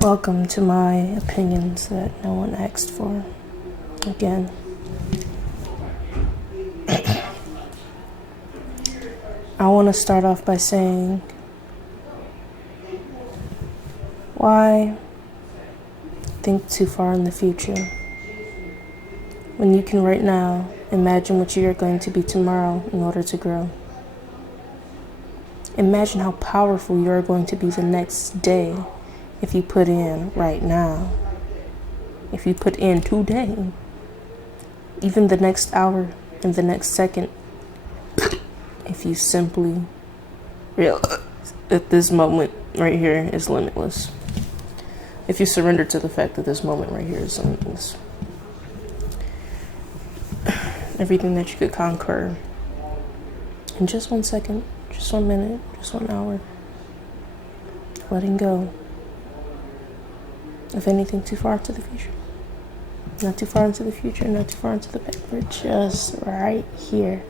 Welcome to my opinions that no one asked for. Again. I want to start off by saying, why think too far in the future when you can right now imagine what you are going to be tomorrow in order to grow? Imagine how powerful you are going to be the next day if you put in right now. If you put in today, even the next hour and the next second, if you simply realize that this moment right here is limitless. If you surrender to the fact that this moment right here is limitless. Everything that you could conquer in just 1 second, just 1 minute, just 1 hour. Letting go of anything too far into the future. Not too far into the future, not too far into the past. We're just right here.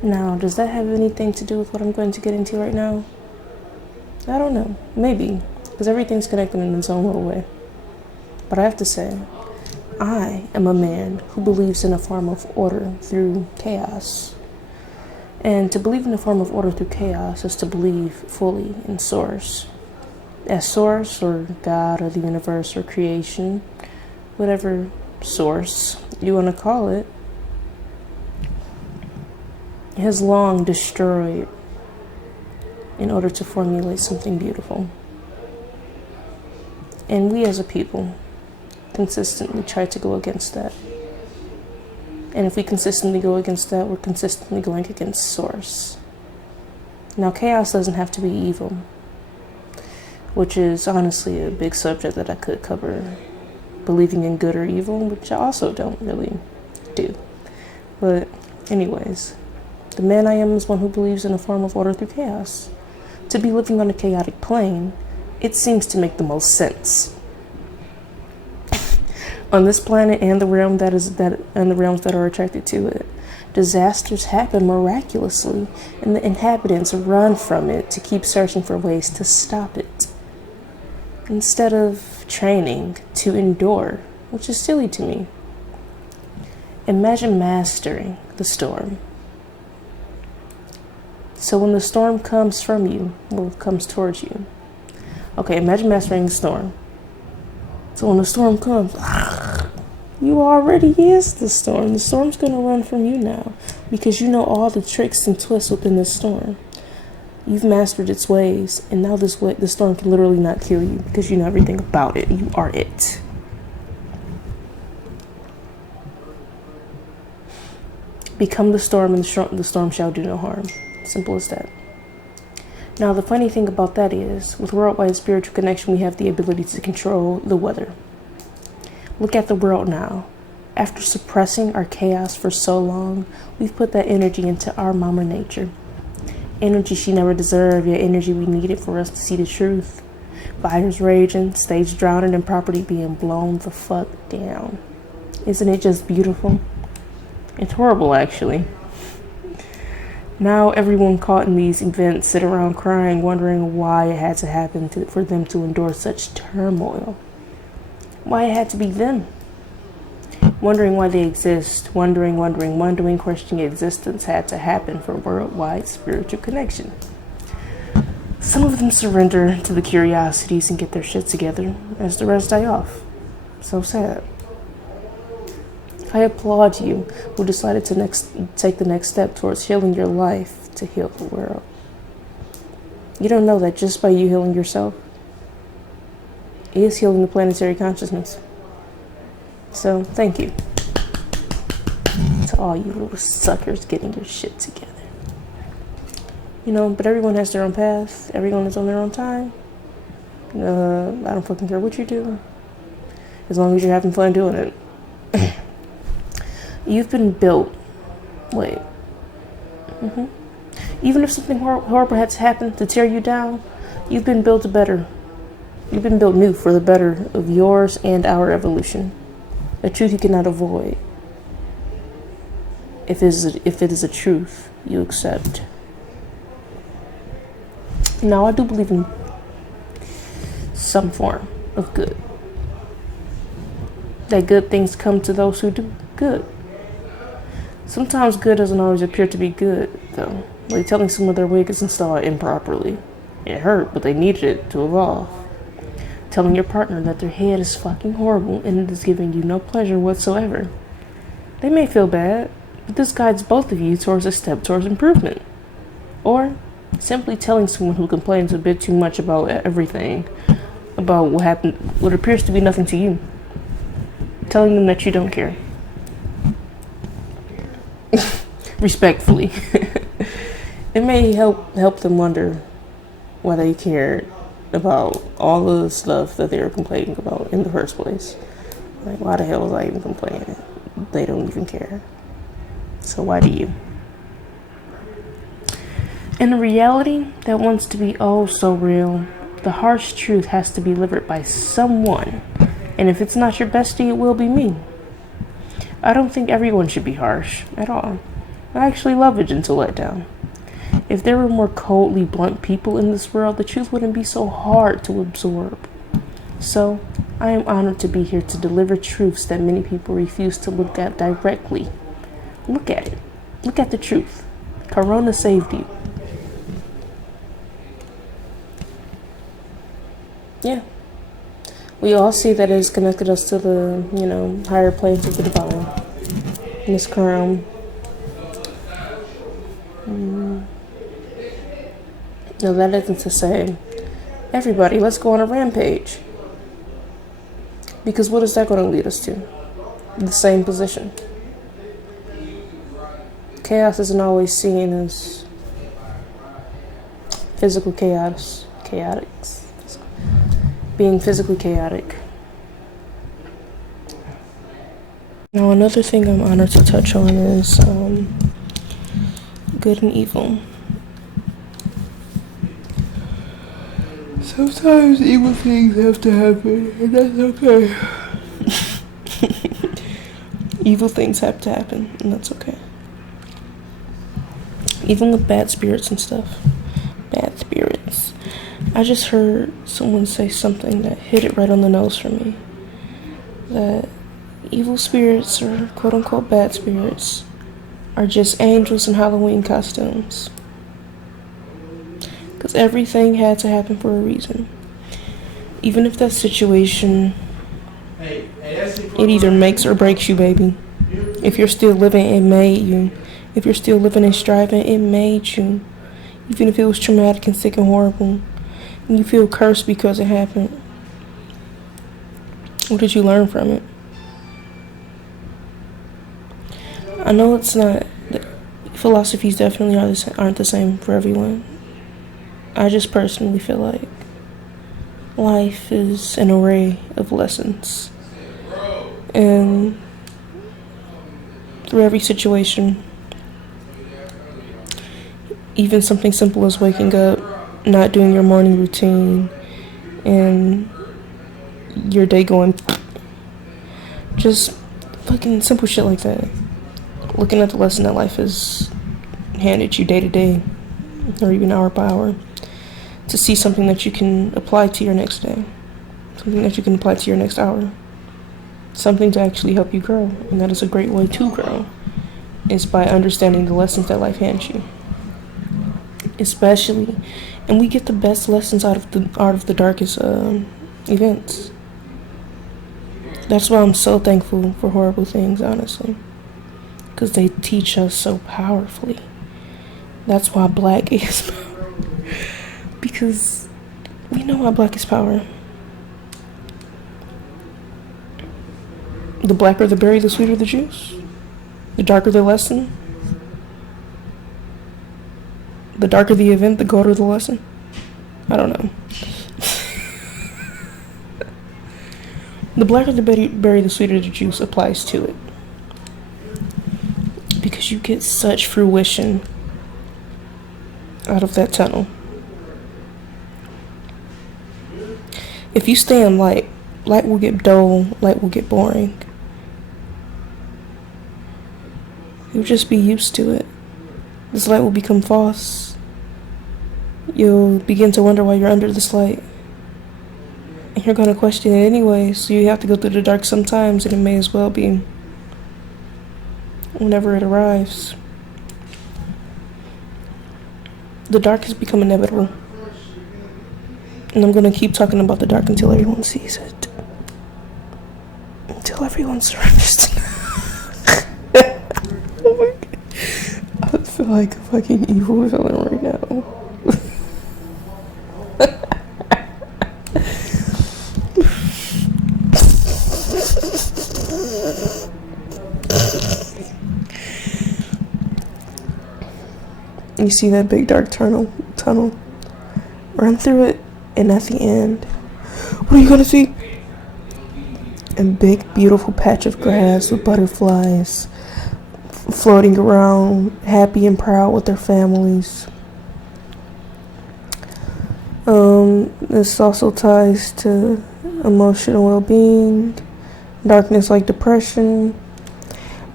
Now, does that have anything to do with what I'm going to get into right now? I don't know. Maybe. Because everything's connected in its own little way. But I have to say, I am a man who believes in a form of order through chaos. And to believe in a form of order through chaos is to believe fully in Source. As Source, or God, or the universe, or creation, whatever source you want to call it, has long destroyed in order to formulate something beautiful. And we as a people consistently try to go against that. And if we consistently go against that, we're consistently going against Source. Now, chaos doesn't have to be evil, which is honestly a big subject that I could cover. Believing in good or evil, which I also don't really do. But anyways, the man I am is one who believes in a form of order through chaos. To be living on a chaotic plane, it seems to make the most sense. On this planet and the realm and the realms that are attracted to it, disasters happen miraculously, and the inhabitants run from it to keep searching for ways to stop it, instead of training to endure, which is silly to me. Imagine mastering the storm. So when the storm comes from you, well, it comes towards you. Okay, imagine mastering the storm. So when the storm comes, you already is the storm. The storm's gonna run from you now because you know all the tricks and twists within the storm. You've mastered its ways, and now the storm can literally not kill you because you know everything about it. You are it. Become the storm, and the storm shall do no harm. Simple as that. Now, the funny thing about that is, with worldwide spiritual connection, we have the ability to control the weather. Look at the world now. After suppressing our chaos for so long, we've put that energy into our mama nature. Energy she never deserved, yet energy we needed for us to see the truth. Fires raging, stage drowning, and property being blown the fuck down. Isn't it just beautiful? It's horrible, actually. Now everyone caught in these events sit around crying, wondering why it had to happen for them to endure such turmoil. Why it had to be them. Wondering why they exist, wondering, questioning existence had to happen for worldwide spiritual connection. Some of them surrender to the curiosities and get their shit together, as the rest die off. So sad. I applaud you who decided to take the next step towards healing your life to heal the world. You don't know that just by you healing yourself is healing the planetary consciousness. So, thank you to all you little suckers getting your shit together. You know, but everyone has their own path. Everyone is on their own time. I don't fucking care what you do, as long as you're having fun doing it. You've been built. Wait. Even if something horrible had to happen to tear you down, you've been built better. You've been built new for the better of yours and our evolution. A truth you cannot avoid. If it is a truth you accept. Now, I do believe in some form of good. That good things come to those who do good. Sometimes good doesn't always appear to be good, though. Like telling someone their wig is installed improperly. It hurt, but they needed it to evolve. Telling your partner that their head is fucking horrible and it is giving you no pleasure whatsoever. They may feel bad, but this guides both of you towards a step towards improvement. Or simply telling someone who complains a bit too much about everything, about what happened, what appears to be nothing to you. Telling them that you don't care. Respectfully. It may help them wonder why they cared about all the stuff that they were complaining about in the first place. Like, why the hell was I even complaining? They don't even care. So why do you? In a reality that wants to be oh so real, the harsh truth has to be delivered by someone. And if it's not your bestie, it will be me. I don't think everyone should be harsh at all. I actually love a gentle letdown. If there were more coldly blunt people in this world, the truth wouldn't be so hard to absorb. So, I am honored to be here to deliver truths that many people refuse to look at directly. Look at it. Look at the truth. Corona saved you. Yeah. We all see that it has connected us to the, higher planes of the divine. In this current No, that isn't to say, everybody, let's go on a rampage. Because what is that going to lead us to? The same position. Chaos isn't always seen as physical chaotics. Being physically chaotic. Now, another thing I'm honored to touch on is good and evil. Sometimes evil things have to happen, and that's okay. Evil things have to happen, and that's okay. Even with bad spirits and stuff. Bad spirits. I just heard someone say something that hit it right on the nose for me. That evil spirits, or quote-unquote bad spirits, are just angels in Halloween costumes. Because everything had to happen for a reason. Even if that situation, it either makes or breaks you, baby. If you're still living, it made you. If you're still living and striving, it made you. Even if it was traumatic and sick and horrible, and you feel cursed because it happened. What did you learn from it? I know it's not, philosophies definitely aren't the same for everyone. I just personally feel like life is an array of lessons. And through every situation, even something simple as waking up, not doing your morning routine, and your day going, just fucking simple shit like that. Looking at the lesson that life has handed you day to day, or even hour by hour, to see something that you can apply to your next day, something that you can apply to your next hour, something to actually help you grow. And that is a great way to grow, is by understanding the lessons that life hands you. Especially, and we get the best lessons out of the darkest events. That's why I'm so thankful for horrible things, honestly, because they teach us so powerfully. That's why black is power. Because we know why black is power. The blacker the berry, the sweeter the juice. The darker the lesson. The darker the event, the golder the lesson. I don't know. The blacker the berry, the sweeter the juice applies to it. Because you get such fruition out of that tunnel. If you stay in light, light will get dull, light will get boring. You'll just be used to it. This light will become false. you'll begin to wonder why you're under this light. And you're going to question it anyway, so you have to go through the dark sometimes, and it may as well be whenever it arrives. The dark has become inevitable. And I'm going to keep talking about the dark until everyone sees it. Until everyone surrenders. Oh my God. I feel like a fucking evil villain right now. You see that big dark tunnel? Run through it, and at the end, what are you gonna see? A big, beautiful patch of grass with butterflies floating around, happy and proud with their families. This also ties to emotional well-being, darkness like depression.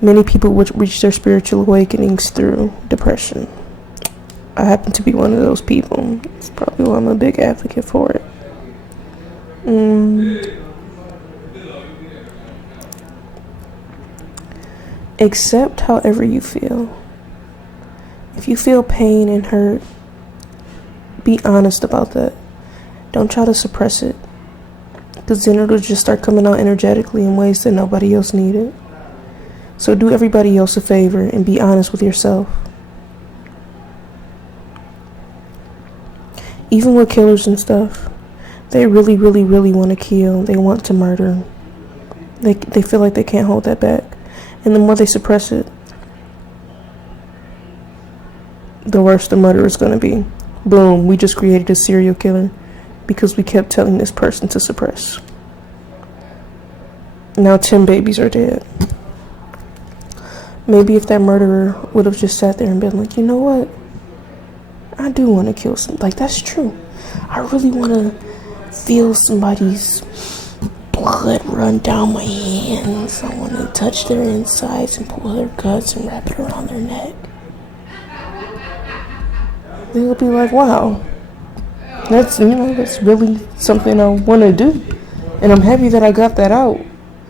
Many people would reach their spiritual awakenings through depression. I happen to be one of those people. It's probably why I'm a big advocate for it. Accept however you feel. If you feel pain and hurt, be honest about that. Don't try to suppress it, because then it'll just start coming out energetically in ways that nobody else needed. So do everybody else a favor and be honest with yourself. Even with killers and stuff, they really, really, really want to kill. They want to murder. They feel like they can't hold that back. And the more they suppress it, the worse the murder is going to be. Boom, we just created a serial killer because we kept telling this person to suppress. Now 10 babies are dead. Maybe if that murderer would have just sat there and been like, you know what? I do want to kill some. Like, that's true. I really want to feel somebody's blood run down my hands. I want to touch their insides and pull their guts and wrap it around their neck. They'll be like, wow, that's really something I want to do. And I'm happy that I got that out,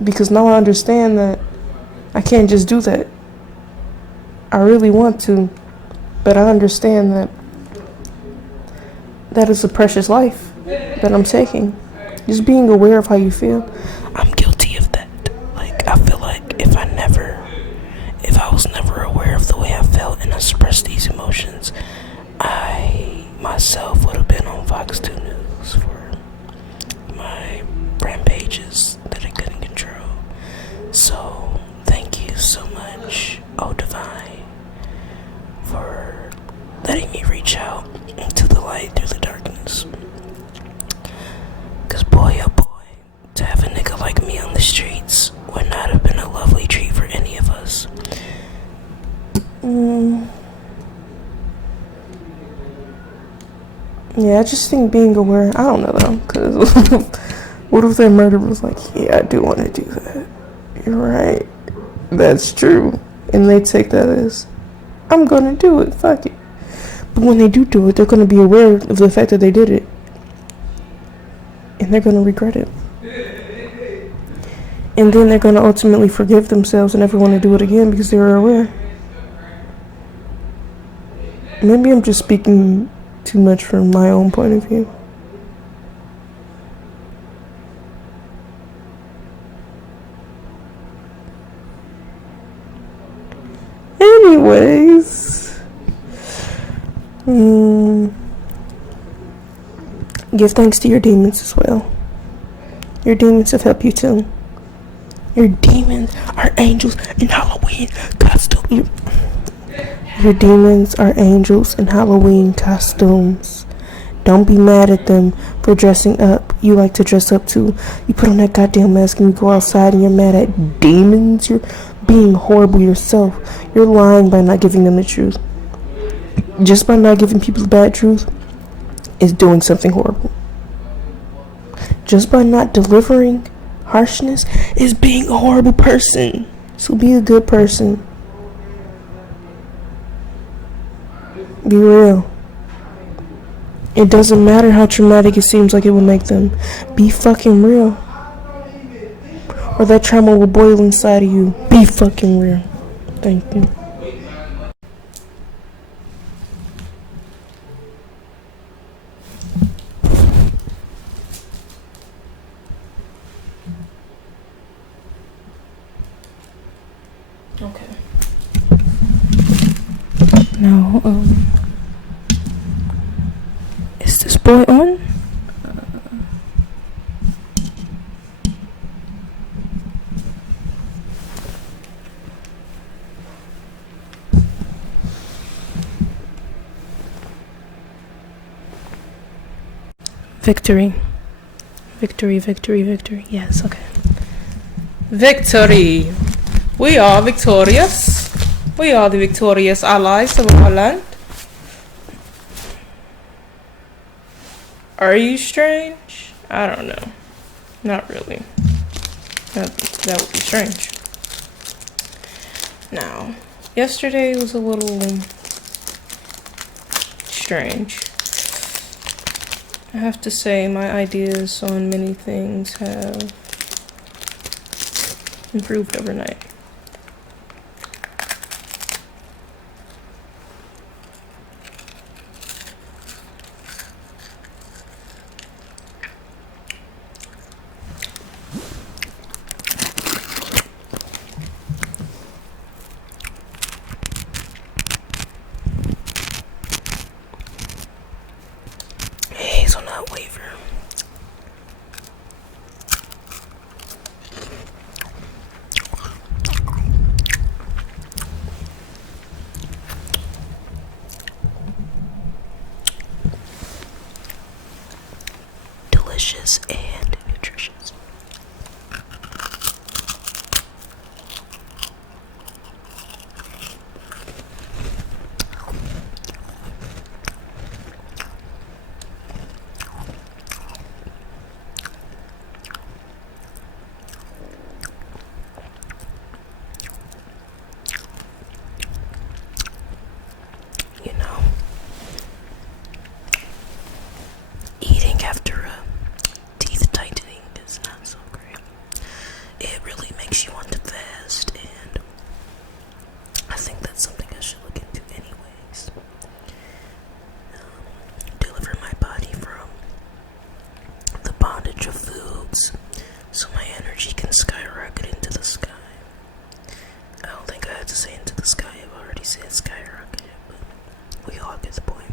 because now I understand that I can't just do that. I really want to, but I understand that that is a precious life that I'm taking. Just being aware of how you feel. I'm guilty of that. Like, I feel like if I was never aware of the way I felt and I suppressed these emotions, I myself would have been on Fox 2 News for my rampages that I couldn't control. So, thank you so much, oh Divine, for letting me reach out into the light through the darkness. Cause boy, oh boy, to have a nigga like me on the streets would not have been a lovely treat for any of us. Yeah, I just think being aware, I don't know though, cause what if that murderer was like, yeah, I do want to do that. You're right. That's true. And they take that as, I'm gonna do it, fuck it. But when they do it, they're gonna be aware of the fact that they did it. And they're gonna regret it. And then they're gonna ultimately forgive themselves and never want to do it again because they were aware. Maybe I'm just speaking too much from my own point of view. Anyways, give thanks to your demons as well. Your demons have helped you too. Your demons are angels in Halloween costumes. Your demons are angels in Halloween costumes. Don't be mad at them for dressing up. You like to dress up too. You put on that goddamn mask and you go outside and you're mad at demons. You're being horrible yourself. You're lying by not giving them the truth. Just by not giving people the bad truth is doing something horrible. Just by not delivering harshness is being a horrible person. So be a good person. Be real. It doesn't matter how traumatic it seems like it will make them. Be fucking real. Or that trauma will boil inside of you. Be fucking real. Thank you. Okay. Now, is this boy on? Victory. Victory, victory, victory. Yes, okay. Victory! We are victorious. We are the victorious allies of our land. Are you strange? I don't know. Not really. That would be strange. Now, yesterday was a little strange. I have to say my ideas on many things have improved overnight. Hazelnut wafer. Delicious and nutritious. You know, eating after a teeth tightening is not so great. It really makes you want to fast, and I think that's something I should look into anyways. Deliver my body from the bondage of foods so my energy can skyrocket into the sky. I don't think I have to say into the sky, I've already said skyrocket, but we all get the point.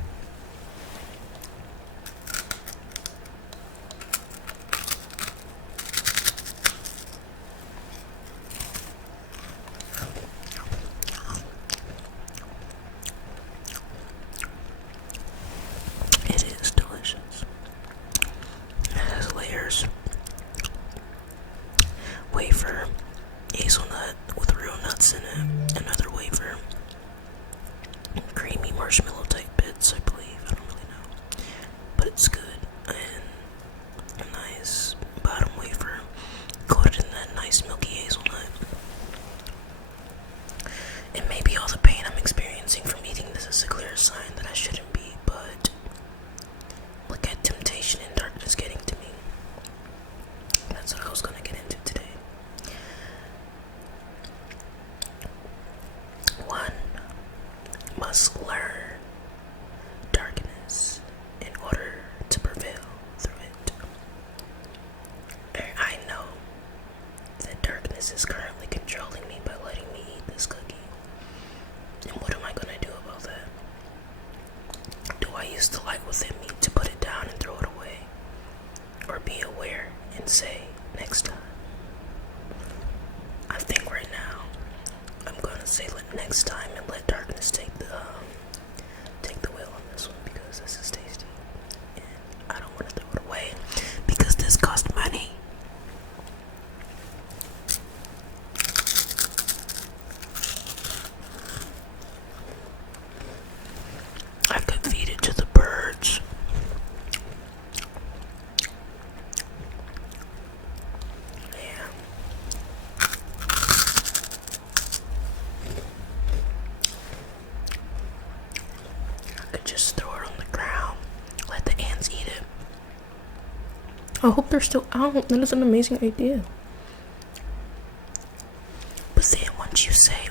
It is delicious. It has layers. Wafer, hazelnut with real nuts in it, another wafer, creamy marshmallow type bits, I believe. I don't really know, but it's good. And a nice bottom wafer coated in that nice milky hazelnut. And maybe all the pain I'm experiencing from eating this is a clear sign that I shouldn't be, but look at temptation and darkness getting to me. That's what I was gonna get into today. One must learn darkness in order to prevail through it. I know that darkness is currently controlling me by letting me eat this cookie. And what am I gonna do about that? Do I use the light within me to put it down and throw it away? Or be aware and say, next time? I think right now I'm gonna say next time and let darkness take the wheel on this one, because this is tasty and I don't want to throw it away because this cost money. I could feed it to the birds. Yeah. I could just throw it on the ground. I hope they're still out. That is an amazing idea. But then once you say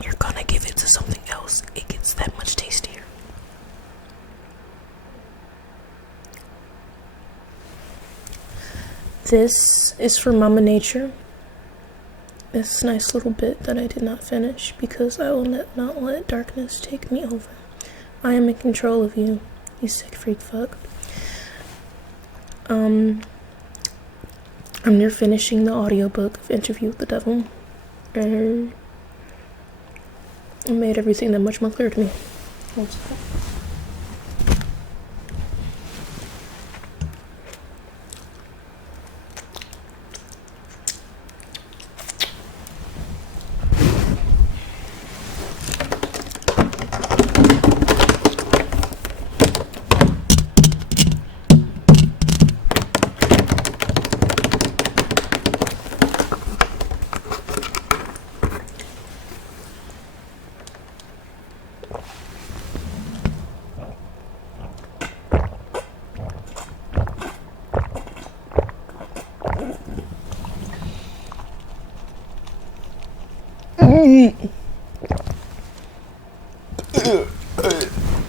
you're gonna give it to something else, it gets that much tastier. This is for Mama Nature. This nice little bit that I did not finish because I will not let darkness take me over. I am in control of you, you sick freak fuck. I'm near finishing the audiobook of Interview with the Devil, and it made everything that much more clear to me.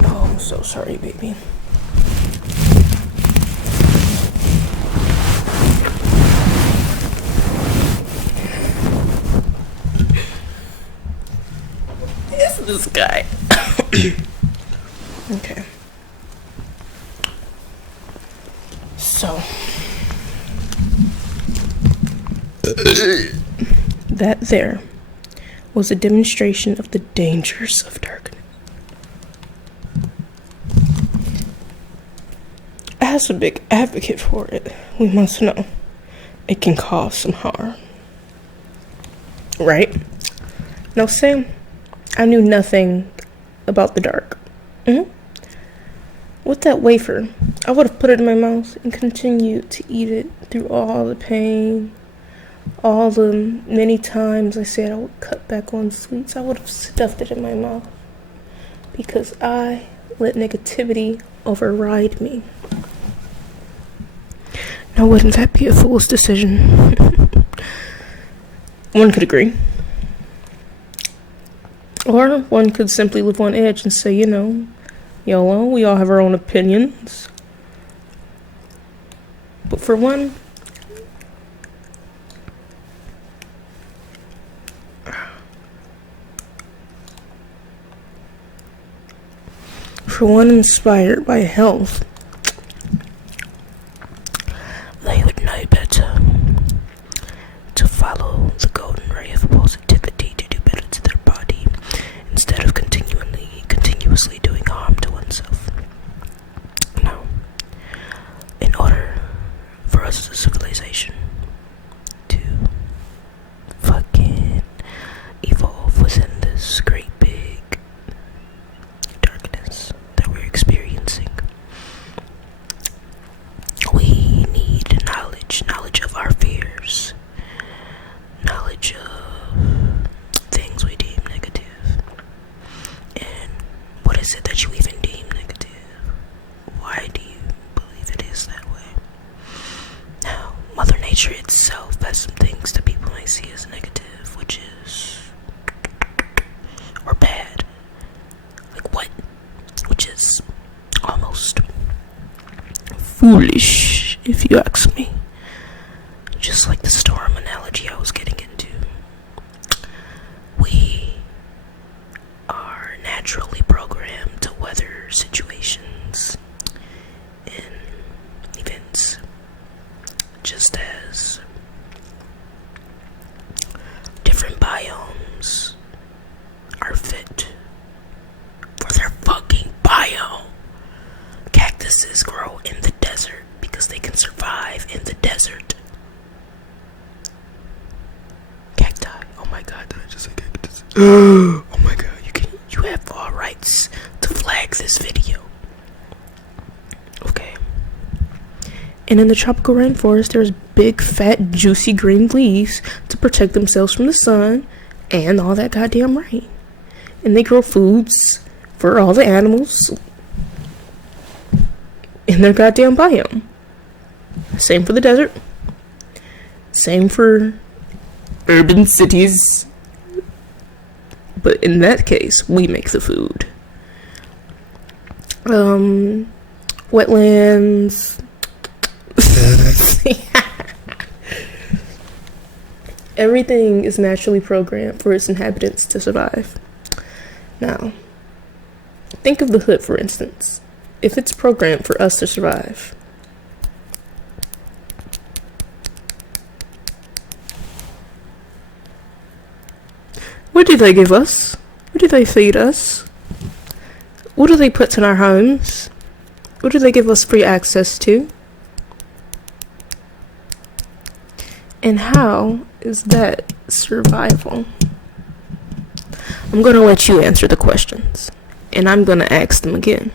Oh, I'm so sorry, baby. It's this guy. Okay. So. That there was a demonstration of the dangers of darkness. As a big advocate for it, we must know it can cause some harm. Right? Now, say I knew nothing about the dark. With that wafer, I would have put it in my mouth and continued to eat it through all the pain, all the many times I said I would cut back on sweets. I would have stuffed it in my mouth because I let negativity override me. Now, wouldn't that be a fool's decision? One could agree. Or one could simply live on edge and say, YOLO, we all have our own opinions. But for one, inspired by health, they would know better to follow the golden ray of positivity to do better to their body instead of continuously doing harm to oneself. Now, in order for us as a civilization to fucking evolve within this great big darkness that we're experiencing, we need knowledge of our fears, knowledge of things we deem negative. And what is it that you even deem negative? Why do you believe it is that way? Now, Mother Nature itself has some things that people may see as negative, which is, or bad. Like what? Which is almost foolish, if you ask me. Just like the storm analogy I was getting into. We are naturally programmed to weather situations and events, just as different biomes are fit for their fucking biome. Cactuses grow in the desert because they can survive in the desert. Cacti. Oh my god, did I just say cactus? Oh my god, you have all rights to flag this video. Okay. And in the tropical rainforest, there's big, fat, juicy green leaves to protect themselves from the sun and all that goddamn rain. And they grow foods for all the animals in their goddamn biome. Same for the desert. Same for urban cities. But in that case, we make the food. Wetlands. Everything is naturally programmed for its inhabitants to survive. Now, think of the hood, for instance. If it's programmed for us to survive, what do they give us? What do they feed us? What do they put in our homes? What do they give us free access to? And how is that survival? I'm going to let you answer the questions. And I'm going to ask them again.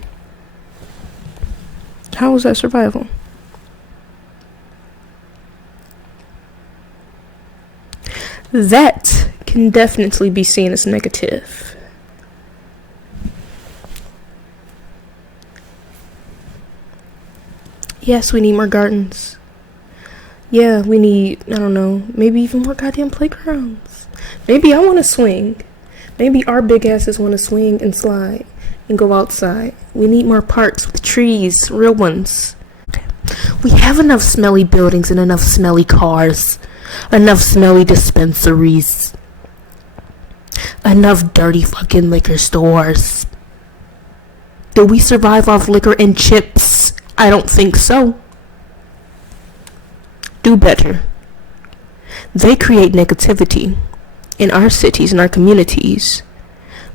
How is that survival? That can definitely be seen as negative. Yes, we need more gardens. Yeah, we need, I don't know, maybe even more goddamn playgrounds. Maybe I want to swing. Maybe our big asses want to swing and slide and go outside. We need more parks with trees, real ones. We have enough smelly buildings and enough smelly cars. Enough smelly dispensaries. Enough dirty fucking liquor stores. Do we survive off liquor and chips? I don't think so. Do better. They create negativity in our cities and our communities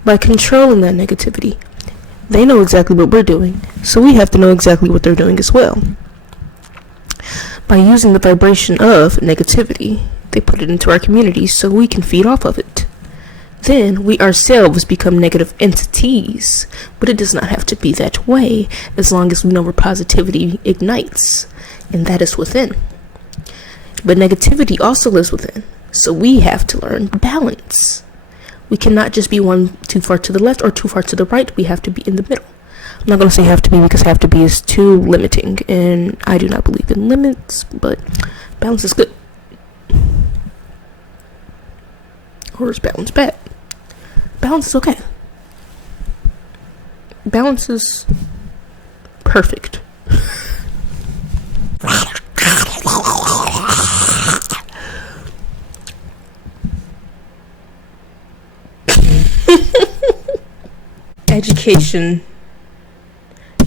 by controlling that negativity. They know exactly what we're doing, so we have to know exactly what they're doing as well. By using the vibration of negativity, they put it into our communities so we can feed off of it. Then we ourselves become negative entities, but it does not have to be that way as long as we know where positivity ignites, and that is within. But negativity also lives within, so we have to learn balance. We cannot just be one too far to the left or too far to the right. We have to be in the middle. I'm not going to say have to be because have to be is too limiting, and I do not believe in limits, but balance is good. Or is balance bad? Balance is okay. Balance is perfect. Education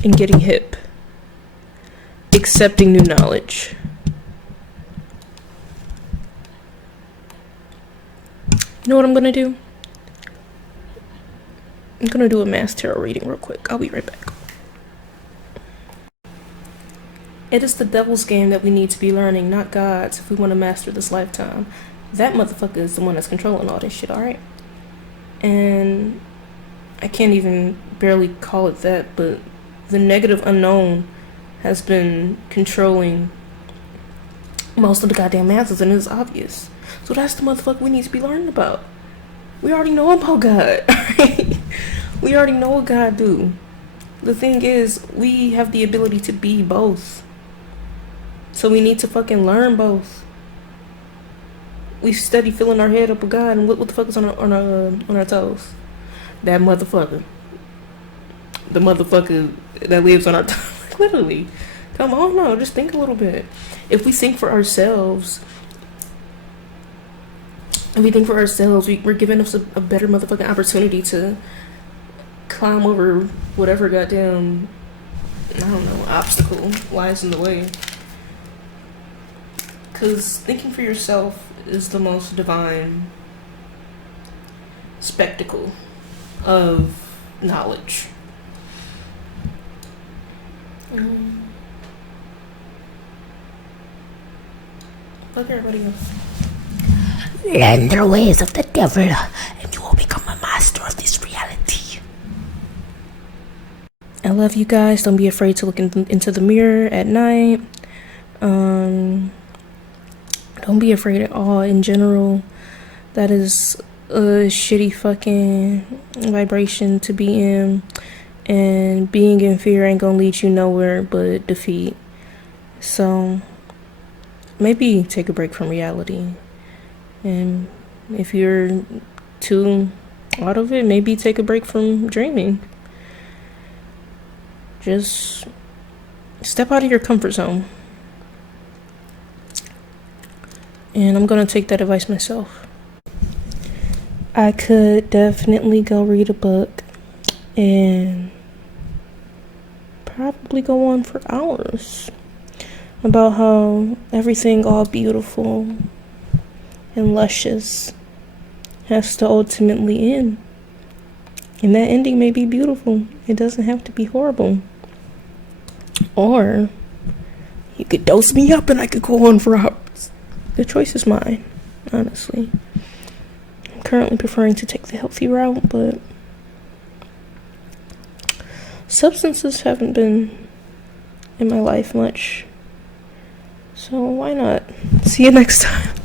and getting hip. Accepting new knowledge. You know what I'm gonna do? I'm gonna do a mass tarot reading real quick. I'll be right back. It is the devil's game that we need to be learning, not God's, if we want to master this lifetime. That motherfucker is the one that's controlling all this shit, alright? And I can't even barely call it that, but the negative unknown has been controlling most of the goddamn masses, and it's obvious. So that's the motherfucker we need to be learning about. We already know about God, right? We already know what God do. The thing is, we have the ability to be both. So we need to fucking learn both. We steady filling our head up with God, and what the fuck is on our toes? That motherfucker. The motherfucker that lives on our toes. Literally. Come on, no, just think a little bit. If we think for ourselves, we're giving us a better motherfucking opportunity to climb over whatever goddamn, I don't know, obstacle lies in the way. Because thinking for yourself is the most divine spectacle of knowledge. Fuck everybody else. Learn the ways of the devil, and you will become a master of this reality. I love you guys. Don't be afraid to look into the mirror at night. Don't be afraid at all in general. That is a shitty fucking vibration to be in. And being in fear ain't gonna lead you nowhere but defeat. So maybe take a break from reality. And if you're too out of it, maybe take a break from dreaming. Just step out of your comfort zone. And I'm gonna take that advice myself. I could definitely go read a book and probably go on for hours about how everything all beautiful and luscious has to ultimately end. And that ending may be beautiful. It doesn't have to be horrible. Or you could dose me up and I could go on for hours. The choice is mine, honestly. I'm currently preferring to take the healthy route, but substances haven't been in my life much. So why not? See you next time.